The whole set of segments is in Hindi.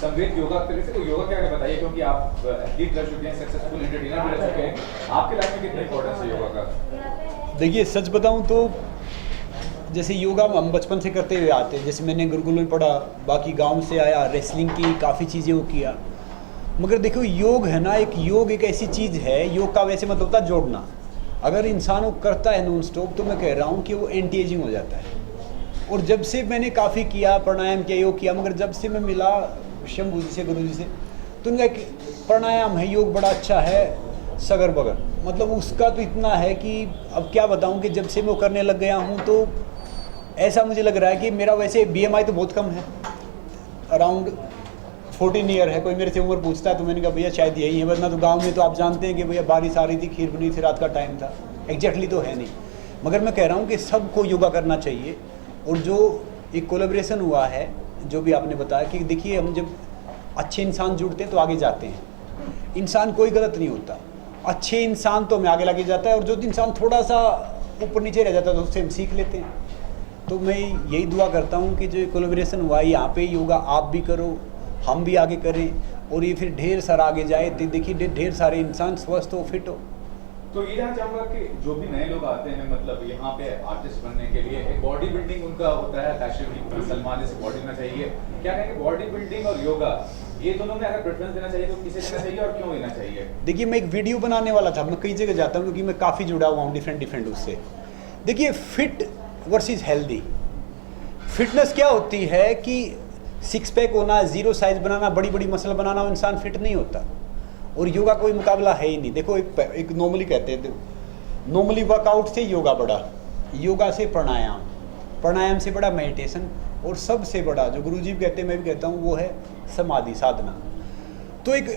संवेद योगा तरह से, तो योगा क्या है बताइए, क्योंकि आप एथलीट रह चुके हैं, सक्सेसफुल एंटरटेनर भी रह चुके हैं, आपके लाइफ में कितना इंपॉर्टेंस है योगा का? देखिए सच बताऊं तो जैसे योगा हम बचपन से करते हुए आते हैं, जैसे मैंने गुरुकुल में पढ़ा, बाकी गांव से आया, रेसलिंग की, काफ़ी चीज़ें वो किया। मगर देखो योग है ना, योग एक ऐसी चीज़ है, योग का वैसे मतलब होता है जोड़ना। अगर इंसान वो करता है नॉन स्टॉप, तो मैं कह रहा हूँ कि वो एंटी एजिंग हो जाता है। और जब से मैंने काफ़ी किया, प्राणायाम किया, योग किया, मगर जब से मैं मिला शंभू जी से, गुरु जी से, तो उनका प्राणायाम है, योग बड़ा अच्छा है, सगर बगर, मतलब उसका तो इतना है कि अब क्या बताऊं कि जब से मैं वो करने लग गया हूं, तो ऐसा मुझे लग रहा है कि मेरा वैसे BMI तो बहुत कम है, अराउंड 14 ईयर है। कोई मेरे से उम्र पूछता है तो मैंने कहा भैया शायद यही है, वरना तो गांव में तो आप जानते हैं कि भैया बारिश आ रही थी, खीर बनी थी, रात का टाइम था, एग्जैक्टली तो है नहीं। मगर मैं कह रहा हूँ कि सबको योगा करना चाहिए। और जो एक कोलैबोरेशन हुआ है, जो भी आपने बताया कि देखिए हम जब अच्छे इंसान जुड़ते हैं तो आगे जाते हैं। इंसान कोई गलत नहीं होता, अच्छे इंसान तो हमें आगे लगे जाता है, और जो इंसान थोड़ा सा ऊपर नीचे रह जाता है तो उससे हम सीख लेते हैं। तो मैं यही दुआ करता हूँ कि जो कोलैबोरेशन हुआ है यहाँ पे, योगा आप भी करो, हम भी आगे करें, और ये फिर ढेर सारा आगे जाए, तो देखिए ढेर सारे इंसान स्वस्थ हो, फिट हो। तो ये जानना चाहूंगा कि जो भी नए लोग आते हैं, मतलब यहाँ पे आर्टिस्ट बनने के लिए, एक बॉडी बिल्डिंग उनका होता है पैशन, सलमान जैसे बॉडी होना चाहिए, क्या कहेंगे बॉडी बिल्डिंग और योगा, ये दोनों में अगर प्रेफरेंस देना चाहिए तो किसे देना चाहिए और क्यों देना चाहिए? देखिए मैं एक वीडियो बनाने वाला था, मैं कई जगह जाता हूँ क्योंकि मैं काफ़ी जुड़ा हुआ हूँ डिफरेंट उससे। देखिए फिट वर्सेस हेल्दी, फिटनेस क्या होती है कि 6 पैक होना, जीरो साइज बनाना, बड़ी बड़ी मसल बनाना, वो इंसान फिट नहीं होता। और योगा कोई मुकाबला है ही नहीं। देखो एक नॉर्मली कहते हैं, नॉर्मली वर्कआउट से योगा बड़ा, योगा से प्राणायाम, प्राणायाम से बड़ा मेडिटेशन, और सबसे बड़ा जो गुरुजी भी कहते हैं, मैं भी कहता हूँ, वो है समाधि साधना। तो एक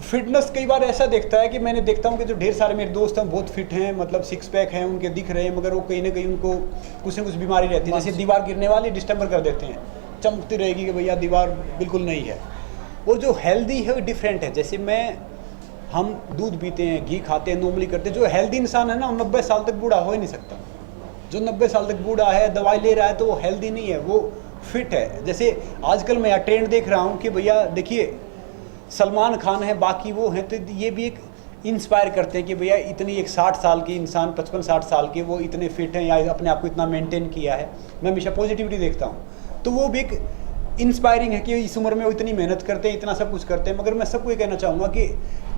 फिटनेस कई बार ऐसा देखता है कि मैंने देखता हूँ कि जो ढेर सारे मेरे दोस्त हैं बहुत फिट हैं, मतलब 6 पैक हैं उनके, दिख रहे हैं, मगर वो कहीं ना कहीं उनको कुछ न कुछ बीमारी रहती है। जैसे दीवार गिरने वाली डिस्टर्बर कर देते हैं, चमकती रहेगी कि भैया दीवार बिल्कुल नहीं है। वो जो हेल्दी है वो डिफरेंट है। जैसे हम दूध पीते हैं, घी खाते हैं, नॉर्मली करते हैं। जो हेल्दी इंसान है ना, 90 साल तक बूढ़ा हो ही नहीं सकता। जो 90 साल तक बूढ़ा है, दवाई ले रहा है, तो वो हेल्दी नहीं है, वो फिट है। जैसे आजकल मैं ट्रेंड देख रहा हूँ कि भैया देखिए सलमान खान है, बाकी वो हैं, तो ये भी एक इंस्पायर करते हैं कि भैया इतनी एक 60 साल की इंसान, 55-60 साल के, वो इतने फिट हैं या अपने आप को इतना मेंटेन किया है। मैं हमेशा पॉजिटिविटी देखता हूँ, तो वो भी एक इंस्पायरिंग है कि इस उम्र में वो इतनी मेहनत करते हैं, इतना सब कुछ करते हैं। मगर मैं सबको ये कहना चाहूँगा कि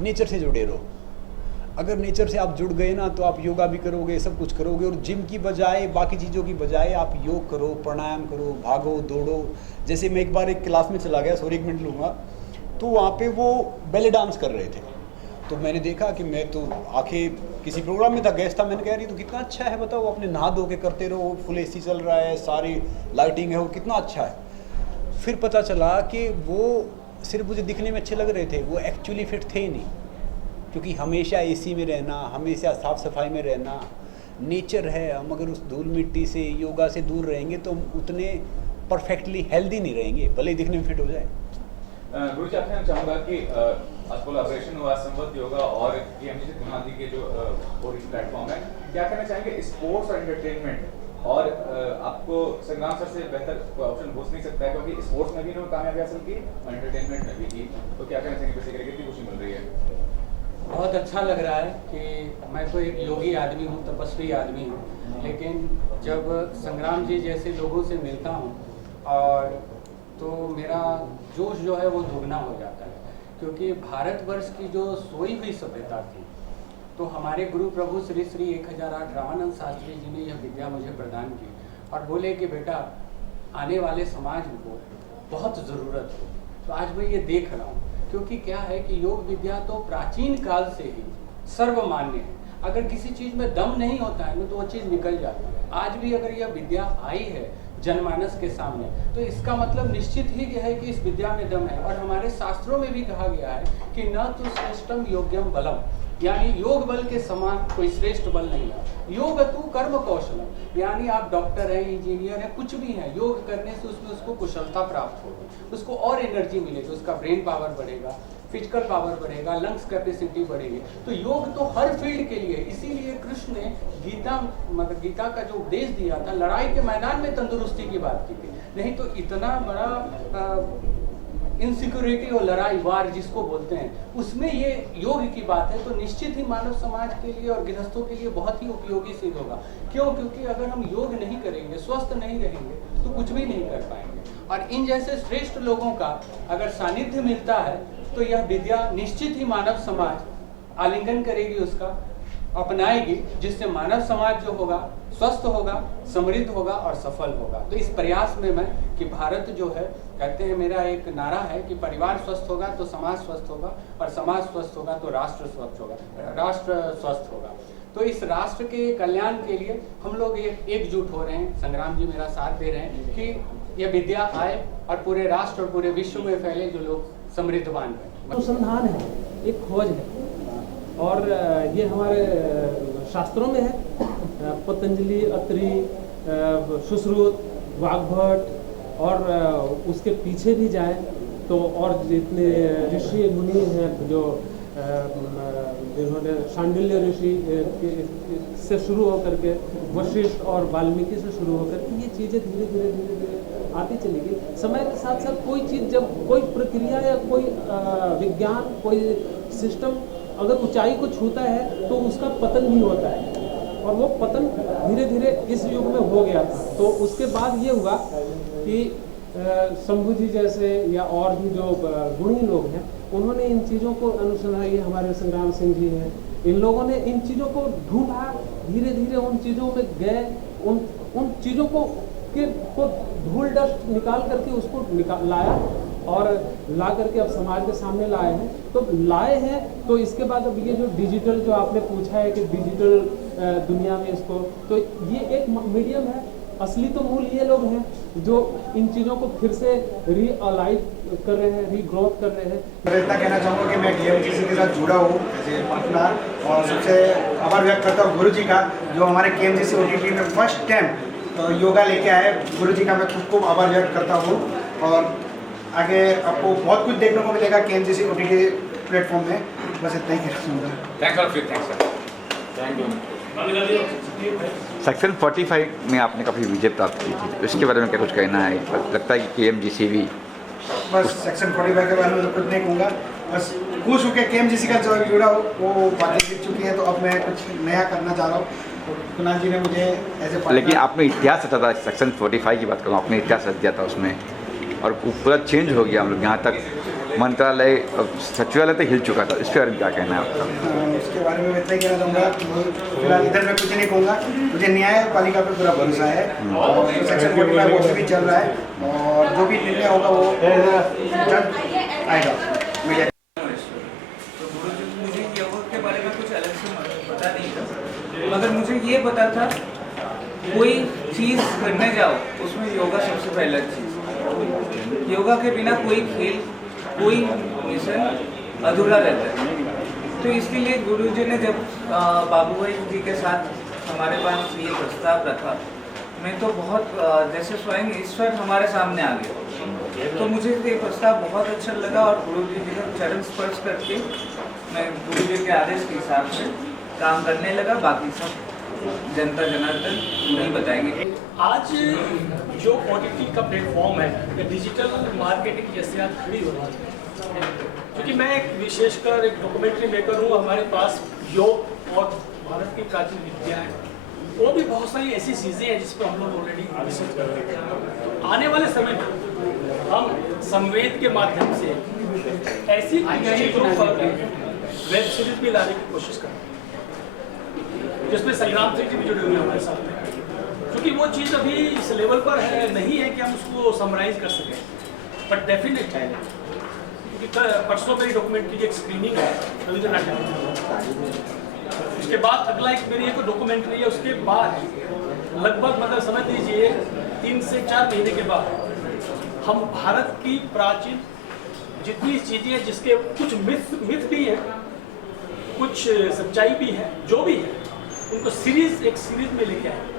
नेचर से जुड़े रहो। अगर नेचर से आप जुड़ गए ना, तो आप योगा भी करोगे, सब कुछ करोगे, और जिम की बजाय, बाकी चीज़ों की बजाय आप योग करो, प्राणायाम करो, भागो दौड़ो। जैसे मैं एक बार एक क्लास में चला गया, सॉरी 1 मिनट लूँगा, तो वहाँ पे वो बैले डांस कर रहे थे। तो मैंने देखा कि मैं तो आके किसी प्रोग्राम में था, गेस्ट था, मैंने कह रही तो कितना अच्छा है, बताओ, अपने नहा धो के करते रहो, फुल AC चल रहा है, सारी लाइटिंग है, वो कितना अच्छा है। फिर पता चला कि वो सिर्फ मुझे दिखने में अच्छे लग रहे थे, वो एक्चुअली फिट थे ही नहीं। क्योंकि हमेशा AC में रहना, हमेशा साफ़ सफाई में रहना, नेचर है, हम अगर उस धूल मिट्टी से, योगा से दूर रहेंगे तो हम उतने परफेक्टली हेल्दी नहीं रहेंगे, भले ही दिखने में फिट हो जाए। गुरु जी, आपसे चाहूँगा कि आज कोलैबोरेशन हुआ संवद योगा और KMG गुनादी के जो कोरिस प्लेटफॉर्म है, क्या कहना चाहेंगे स्पोर्ट्स और एंटरटेनमेंट? और आपको संग्राम सर से बेहतर कोई ऑप्शन हो नहीं सकता है, क्योंकि स्पोर्ट्स में भी इन्होंने कामयाबी हासिल की और एंटरटेनमेंट में भी की। तो क्या कहना चाहेंगे, बेसिकली कितनी खुशी मिल रही है? बहुत अच्छा लग रहा है कि मैं तो एक योगी आदमी हूँ, तपस्वी आदमी हूँ, लेकिन जब संग्राम जी जैसे लोगों से मिलता हूँ और तो मेरा जोश जो है वो दुगना हो जाता है। क्योंकि भारतवर्ष की जो सोई हुई सभ्यता थी, तो हमारे गुरु प्रभु श्री श्री 1008 रामानंद शास्त्री जी ने यह विद्या मुझे प्रदान की और बोले कि बेटा आने वाले समाज को बहुत ज़रूरत है। तो आज मैं ये देख रहा हूँ, क्योंकि क्या है कि योग विद्या तो प्राचीन काल से ही सर्वमान्य है। अगर किसी चीज़ में दम नहीं होता है ना, तो वो चीज़ निकल जाती है। आज भी अगर यह विद्या आई है जनमानस के सामने, तो इसका मतलब निश्चित ही है कि इस विद्या में दम है। और हमारे शास्त्रों में भी कहा गया है कि न तो श्रेष्ठम योग्यम बलम, यानी योग बल के समान कोई श्रेष्ठ बल नहीं है। योग तू कर्म कौशलम, यानी आप डॉक्टर हैं, इंजीनियर हैं, कुछ भी हैं, योग करने से उसमें उसको कुशलता प्राप्त होगी, उसको और एनर्जी मिलेगी, उसका ब्रेन पावर बढ़ेगा, फिजिकल पावर बढ़ेगा, लंग्स कैपेसिटी बढ़ेगी। तो योग तो हर फील्ड के लिए, इसीलिए कृष्ण ने गीता का जो उपदेश दिया था, लड़ाई के मैदान में तंदुरुस्ती की बात की थी। नहीं तो इतना बड़ा इनसिक्योरिटी और लड़ाई वार जिसको बोलते हैं, उसमें ये योग की बात है तो निश्चित ही मानव समाज के लिए और गृहस्थों के लिए बहुत ही उपयोगी सिद्ध होगा। क्यों? क्योंकि अगर हम योग नहीं करेंगे, स्वस्थ नहीं रहेंगे तो कुछ भी नहीं कर पाएंगे। और इन जैसे श्रेष्ठ लोगों का अगर सानिध्य मिलता है तो यह विद्या निश्चित ही मानव समाज आलिंगन करेगी, उसका अपनाएगी, जिससे मानव समाज जो होगा स्वस्थ होगा, समृद्ध होगा और सफल होगा। तो इस प्रयास में मैं कि भारत जो है, कहते हैं, मेरा एक नारा है कि परिवार स्वस्थ होगा तो समाज स्वस्थ होगा, और समाज स्वस्थ होगा तो राष्ट्र स्वस्थ होगा, राष्ट्र स्वस्थ होगा। तो इस राष्ट्र के कल्याण के लिए हम लोग एकजुट हो रहे हैं। संग्राम जी मेरा साथ दे रहे हैं कि यह विद्या आए और पूरे राष्ट्र और पूरे विश्व में फैले, जो लोग समृद्धवान हैं। अनुसंधान है, एक खोज है, और ये हमारे शास्त्रों में है। पतंजलि, अत्रि, सुश्रुत, वाग्भट और उसके पीछे भी जाए तो और जितने ऋषि मुनि हैं, जो जिन्होंने शांडिल्य ऋषि से शुरू होकर के वशिष्ठ और वाल्मीकि से शुरू होकर के ये चीज़ें धीरे धीरे आती चलेगी। समय के साथ साथ कोई चीज़, जब कोई प्रक्रिया या कोई विज्ञान, कोई सिस्टम अगर ऊंचाई को छूता है तो उसका पतन भी होता है, और वो पतन धीरे धीरे इस युग में हो गया था। तो उसके बाद ये हुआ कि शंभू जी जैसे या और भी जो गुणी लोग हैं, उन्होंने इन चीज़ों को अनुसंधान, ये हमारे संग्राम सिंह जी हैं, इन लोगों ने इन चीज़ों को ढूंढा, धीरे धीरे उन चीज़ों में गए, उन चीज़ों को धूल डस्ट निकाल करके उसको लाया, और ला करके अब समाज के सामने लाए हैं। तो लाए हैं तो इसके बाद अब ये जो डिजिटल, जो आपने पूछा है कि डिजिटल दुनिया में इसको, तो ये एक मीडियम है। असली तो मूल ये लोग हैं जो इन चीज़ों को फिर से रीअलाइव कर रहे हैं, रीग्रोथ कर रहे हैं। मैं इतना कहना चाहूँगा कि मैं KMGC के साथ जुड़ा हूँ एज ए पार्टनर, और सबसे आभार व्यक्त करता हूँ गुरु जी का, जो हमारे KMGC OTT में फर्स्ट टाइम योगा लेके आए। गुरु जी का मैं खूब आभार व्यक्त करता हूँ, और आगे आपको बहुत कुछ देखने को मिलेगा KMGC OTT प्लेटफॉर्म में। बस इतना ही कहना चाहूँगा। सेक्शन 45 में आपने काफ़ी विजय प्राप्त की थी, उसके बारे में क्या कुछ कहना है? लगता है कि KMGC भी बस सेक्शन 45 के बारे में तो कुछ नहीं कहूँगा, बस खुश होकर KMGC का जो जुड़ा हो वो बातें जीत चुकी है, तो अब मैं कुछ नया करना चाह रहा हूँ। कुणाल जी ने मुझे एज ए, लेकिन आपने इतिहास रचा था, सेक्शन 45 की बात करूँ, आपने इतिहास रच दिया था उसमें, और पूरा चेंज हो गया। हम लोग यहाँ तक मंत्रालय, सचिवालय तक हिल चुका था। इस पर क्या कहना है आपका? उसके बारे में इतना ही कहना चाहूँगा। फिलहाल इधर मैं कुछ नहीं कहूँगा, मुझे न्यायपालिका पे पूरा भरोसा है, और सेक्शन 45 वो भी चल रहा है, और जो भी निर्णय होगा वो जल्द आएगा। तो मुझे योग के बारे में कुछ अलग से पता नहीं था, मगर मुझे ये पता था कोई चीज़ करने जाओ उसमें योगा सबसे पहला चीज़। योगा के बिना कोई खेल, कोई मिशन अधूरा रहता है। तो इसके लिए गुरुजी ने जब बाबू भाई जी के साथ हमारे पास ये प्रस्ताव रखा, मैं तो बहुत जैसे स्वयं ईश्वर हमारे सामने आ गया। तो मुझे ये प्रस्ताव बहुत अच्छा लगा, और गुरुजी जी का चरण स्पर्श करके मैं गुरुजी के आदेश के हिसाब से काम करने लगा। बाकी सब जनता जनार्दन नहीं बताएंगे। आज जो OTT का प्लेटफॉर्म है, डिजिटल मार्केटिंग जैसे आज खड़ी हो रही है, क्योंकि मैं एक विशेषकर एक डॉक्यूमेंट्री मेकर हूँ। हमारे पास योग और भारत की प्राचीन विद्या है, वो भी बहुत सारी ऐसी चीज़ें हैं जिस पर हम लोग ऑलरेडी रिसर्च कर रहे हैं। आने वाले समय में हम संवेद के माध्यम से ऐसी चीज़ों पर वेब सीरीज भी लाने की कोशिश कर रहे हैं, जिसमें संग्राम सिंह जी भी जुड़े हुए हैं हमारे साथ में, क्योंकि वो चीज़ अभी इस लेवल पर है नहीं है कि हम उसको समराइज कर सकें, बट डेफिनेट है। क्योंकि परसों मेरी डॉक्यूमेंट्री की एक स्क्रीनिंग है रविंद्रनाथ टैगोर, उसके बाद अगला एक मेरी एक डॉक्यूमेंट्री है, उसके बाद लगभग मतलब समझ लीजिए 3 से 4 महीने के बाद हम भारत की प्राचीन जितनी चीज़ें हैं, जिसके कुछ मिथ भी है, कुछ सच्चाई भी है, जो भी है, उनको एक सीरीज में लेके आए।